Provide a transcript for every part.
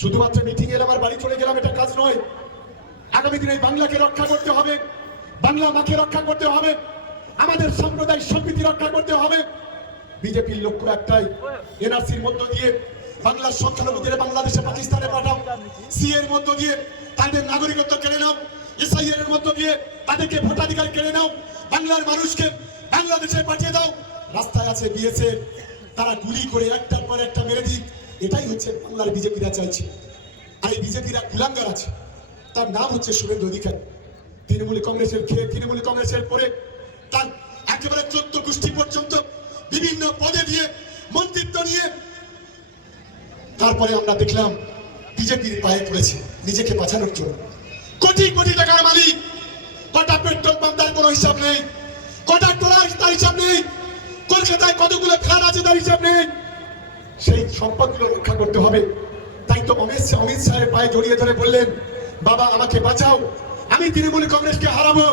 শুধুমাত্র মিটিং এলাম আর বাড়ি চলে গেলাম, এটা কাজ নয়। আগামী দিনে বাংলাকে রক্ষা করতে হবে, বাংলা মাকে রক্ষা করতে হবে, আমাদের সাম্প্রদায়িক সম্প্রীতি রক্ষা করতে হবে। বিজেপির লক্ষ্য একটাই, এনআরসির মধ্য দিয়ে বাংলার সংখ্যালঘুদের বাংলাদেশে পাকিস্তানে পাঠাও। সি এর মধ্য দিয়ে তাদের নাগরিকত্ব কেড়ে নাও। এসআইআর এর মধ্য দিয়ে তাদেরকে ভোটাধিকার কেড়ে নাও। বাংলার মানুষকে বাংলাদেশে পাঠিয়ে দাও। রাস্তায় আছে বিএসএ তারা গুলি করে একটার পর একটা মেরে দিক। এটাই হচ্ছে বাংলার বিজেপিরা চাইছে। আর এই বিজেপিরা কুলাঙ্গার আছে। তার নাম হচ্ছে শুভেন্দু অধিকারী। তৃণমূল কংগ্রেসের খেয়ে তৃণমূল কংগ্রেসের পরে তার একেবারে চোদ্দ গোষ্ঠী পর্যন্ত বিভিন্ন পদে দিয়ে মন্ত্রিত্ব নিয়ে তারপরে আমরা দেখলাম বিজেপির পায়ে পড়েছে নিজেকে বাঁচানোর জন্য। কোটি কোটি টাকার মালিক, কটা পেট্রোল পাম্প তার কোনো হিসাব নেই, কটা টোলা তার হিসাব নেই, কলকাতায় কতগুলো ফ্ল্যাট আছে তার হিসাব নেই। সম্পদগুলো রক্ষা করতে হবে। তাই তো অমিত অমিত শাহের পায়ে জড়িয়ে ধরে বললেন, বাবা, আমাকে বাঁচাও। আমি তৃণমূল কংগ্রেসকে হারাবো।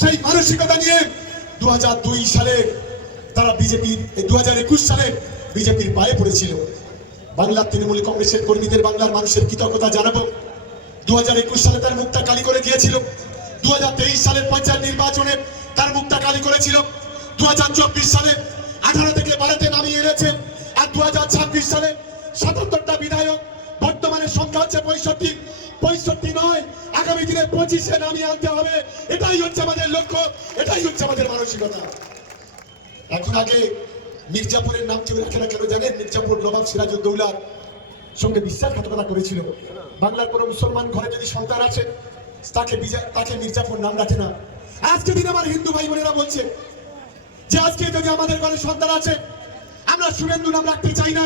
সেই মানসিকতা নিয়ে দু হাজার দুই সালে তারা বিজেপি দু হাজার একুশ সালে বিজেপির পায়ে পড়েছিল। বাংলার তৃণমূল কংগ্রেসের কর্মীদের বাংলার মানুষের কৃতজ্ঞতা জানাব। দু হাজার একুশ সালে তার মুখটা কালি করে দিয়েছিল। দু হাজার তেইশ সালের পঞ্চায়েত নির্বাচনে তার মুখটা কালি করেছিল। দু হাজার চব্বিশ সালে আঠারো থেকে বারোতে নামিয়ে এনেছে। আর দু হাজার ছাব্বিশ সালে সাতাত্তরটা বিধায়ক বর্তমানে সংখ্যা হচ্ছে পঁয়ষট্টি। পঁয়ষট্টি নয়, আগামী দিনে পঁচিশে নামিয়ে আনতে হবে। এটাই হচ্ছে আমাদের লক্ষ্য, এটাই হচ্ছে আমাদের মানসিকতা। এখন আগে মির্জাপুরের নাম কেউ রাখে না কেন জানেন? মির্জাপুর নবাব সিরাজউদ্দৌলার সঙ্গে বিশ্বাসঘাতকতা করেছিল। বাংলার কোনো মুসলমান ঘরে যদি সন্তান আছে তাকে তাকে মির্জাপুর নাম রাখে না। আজকে দিন আমার হিন্দু ভাই বোনেরা বলছে যে আজকে যদি আমাদের ঘরে সন্তান আছে আমরা শুভেন্দু নাম রাখতে চাই না।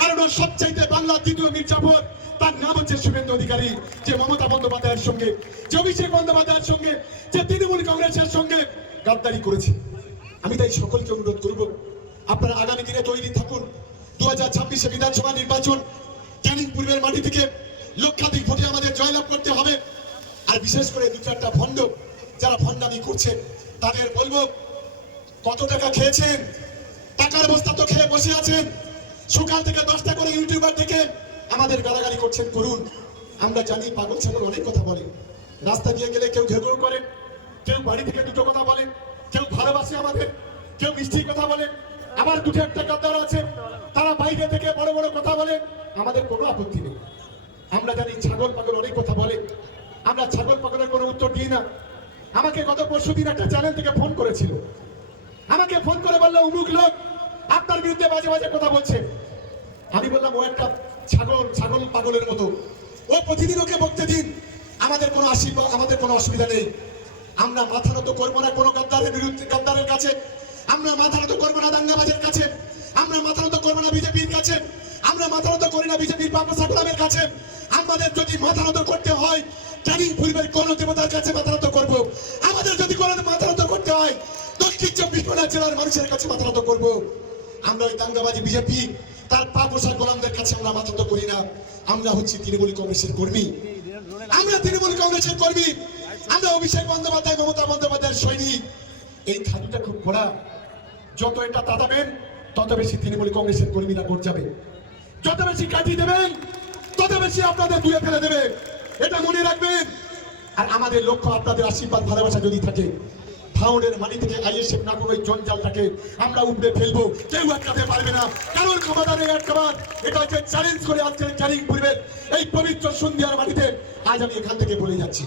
কারণ ওর সবচাইতে বাংলা দ্বিতীয় মির্জাপুর তার নাম হচ্ছে শুভেন্দু অধিকারী, যে মমতা বন্দ্যোপাধ্যায়ের সঙ্গে, যে অভিষেক বন্দ্যোপাধ্যায়ের সঙ্গে, যে তৃণমূল কংগ্রেসের সঙ্গে গাদ্দারি করেছে। আমি তাই সকলকে অনুরোধ করব, আপনারা আগামী দিনে তৈরি থাকুন। দু হাজার ছাব্বিশে বিধানসভা নির্বাচন ক্যানিং পূর্বের মাটি থেকে লক্ষাধিক ভোটে আমাদের জয়লাভ করতে হবে। আর বিশেষ করে দু চারটা ভণ্ড, যারা ভণ্ডামি করছেন তাদের বলব, কত টাকা খেয়েছেন? টাকার বস্তা খেয়ে বসে আছেন। সকাল থেকে দশটা করে ইউটিউবার থেকে আমাদের গালাগালি করছেন, করুন। আমরা জানি পাগল ছাগল অনেক কথা বলে। রাস্তা দিয়ে গেলে কেউ ঘেউ ঘেউ করে, কেউ বাড়ি থেকে দুটো কথা বলে, কেউ ভালোবাসে আমাদের, কেউ মিষ্টি কথা বলে। আমার দুটো একটা গাদ্দার আছে, তারা বাইরে থেকে বড় বড় কথা বলে, আমাদের কোনো আপত্তি নেই। আমরা জানি ছাগল পাগল অনেক কথা বলে। আমরা ছাগল পাগলের কোনো উত্তর দিই না। আমাকে গত পরশু দিন একটা চ্যানেল থেকে ফোন করেছিল। আমাকে ফোন করে বলল উমুক লোক আপনার বিরুদ্ধে মাঝে মাঝে কথা বলছে। আমি বললাম, ও একটা ছাগল ছাগল পাগলের মতো। ও প্রতিদিন ওকে বকতে দিন, আমাদের কোনো আশীর্বাদ আমাদের কোনো অসুবিধা নেই। আমরা মাথা নত করব না কোনো গাদ্দারের বিরুদ্ধে গাদ্দারের কাছে। আমরা মাথা নত করব না দাঙ্গাবাজের কাছে। আমরা মাথা নত করব না বিজেপির কাছে। আমরা মাথা নত করি না বিজেপির বাবা সাগরামের কাছে। আমাদের যদি মাথা নত করতে হয় ক্যানিং পূর্বের কোন দেবতার কাছে মাথা নত করব। আমাদের যদি কোনো মাথা নত করতে হয়, দক্ষিণ চব্বিশ পরগনা জেলার মানুষের কাছে মাথা নত করব। আমরা ওই দাঙ্গাবাজি বিজেপি, তার পা পোষার গোলামদের কাছে আমরা মাথা নত করি না। আমরা হচ্ছি তৃণমূল কংগ্রেসের কর্মী। আমরা তৃণমূল কংগ্রেসের কর্মী। আমরা অভিষেক বন্দ্যোপাধ্যায়, মমতা বন্দ্যোপাধ্যায়ের সৈনিক। এই খাদুটা খুব কড়া যত এটা তাতাবেন তত বেশি তৃণমূল কংগ্রেসের কর্মীরা ভোট যাবে। যত বেশি কাটিয়ে দেবেন, তত বেশি আপনাদের দূরে ফেলে দেবে। এটা মনে রাখবেন। আর আমাদের লক্ষ্য আপনাদের আশীর্বাদ, ভালোবাসা যদি থাকে ফাউন্ডের মানি থেকে আইএসএফ না কোনো জঞ্জালটাকে আমরা উঠবে ফেলব। কেউ আটকাতে পারবে না। কারোর ক্ষমতা নেই আটকাবার এটা হচ্ছে চ্যালেঞ্জ করে আজকে চ্যালেঞ্জ পরিবেশ। এই পবিত্র সন্ধ্যার মাটিতে আজ আমি এখান থেকে বলে যাচ্ছি।